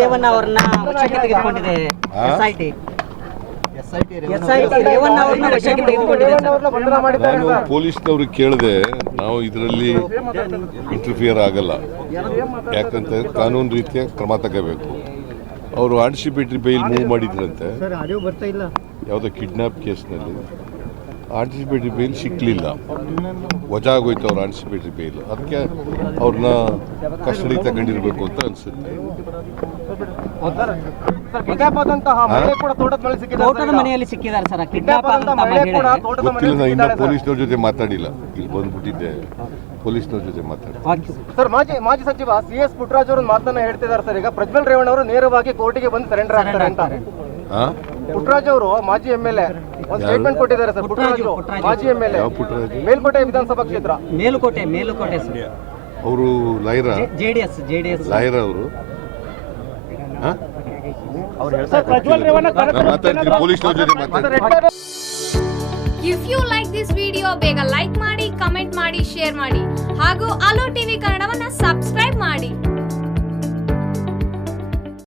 ರೇವಣ್ಣ ಅವ್ರನ್ನ ವಶಕ್ಕೆ ತೆಗೆದುಕೊಂಡಿದೆ. ಆ? S I T S I T Revanna ಅವ್ರನ್ನ ವಶಕ್ಕೆ ತೆಗೆದುಕೊಂಡಿದೆ. ಸರ್. ನಾನು ಪೊಲೀಸ್ನವ್ರಿಗೆ ಕೇಳಿದೆ ನಾವು ಇದರಲ್ಲಿ ಇಂಟರ್ಫಿಯರ್ ಆಗಲ್ಲ. ಯಾಕಂತ ಕಾನೂನು ರೀತಿಯ ಕ್ರಮ ತಗೋಬೇಕು. ಅವರು ಆಂಟಿಸಿಪೇಟರಿ ಬೈಲ್ ಮೂವ್ ಮಾಡಿದ್ರಂತೆ. ಯಾವುದೋ ಕಿಡ್ನಾಪ್ ಕೇಸ್ನಲ್ಲಿ ಆಂಟಿಸಿಪೇಟರಿ ಬೇಲ್ ಸಿಕ್ಕಲಿಲ್ಲ ವಜಾ ಆಗೋಯ್ತು ಅವ್ರ ಆಂಟಿಸಿಪೇಟರಿ ಬೇಲ್ ಅದಕ್ಕೆ ಅವ್ರನ್ನ ಕಸ್ಟಡಿ ತಗೊಂಡಿರ್ಬೇಕು ಅಂತ ಅನ್ಸುತ್ತೆ. ತೋಟದ ಮನೆಯಲ್ಲಿ ಸಿಕ್ಕಿದ್ದಾರೆ ಸರ್ ಕಿಡ್ನಾಪ್ ಆದಂತ ಮಹಿಳೆ ಗೊತ್ತಿಲ್ಲ ನಾನು ಇನ್ನೂ ಪೊಲೀಸ್ನವ್ರ ಜೊತೆ ಮಾತಾಡಿಲ್ಲ. ಇಲ್ಲಿ ಬಂದ್ಬಿಟ್ಟಿದ್ದೆ. ಪೊಲೀಸ್ನವ್ರ ಜೊತೆ ಮಾತಾಡಿ ಸರ್. ಮಾಜಿ ಮಾಜಿ ಸಚಿವ ಸಿ ಎಸ್ ಪುಟ್ಟರಾಜ್ ಅವ್ರ ಮಾತನ್ನ ಹೇಳ್ತಿದ್ದಾರೆ ಸರ್. ಈಗ ಪ್ರಜ್ವಲ್ ರೇವಣ್ಣ ಅವರು ನೇರವಾಗಿ ಕೋರ್ಟಿಗೆ ಬಂದು ಸರೆಂಡರ್ ಆಗ್ತಾರೆ ಅಂತ. ಹಾ ಪುಟ್ಟರಾಜ್ ಅವರು ಮಾಜಿ ಎಂ ಎಲ್ ಎ. ಒಂದು ಸ್ಟೇಟ್ಮೆಂಟ್ ಕೊಟ್ಟಿದ್ದಾರೆ ಸರ್ ಪುಟ್ಟರಾಜ್ ಪುಟ್ಟರಾಜು. ಮಾಜಿ ಎಂ ಎಲ್ ಎ. ಮೇಲ್ಕೋಟೆ ವಿಧಾನಸಭಾ ಕ್ಷೇತ್ರ. ಮೇಲುಕೋಟೆ ಮೇಲುಕೋಟೆ ಸರ್. ಅವರು ಲೈರ? JDS JDS S J D S. ಲಾಯರ ಅವರು? If you like this video ಬೇಗ ಲೈಕ್ ಮಾಡಿ ಕಮೆಂಟ್ ಮಾಡಿ ಶೇರ್ ಮಾಡಿ. ಹಾಗೂ ಅಲೋ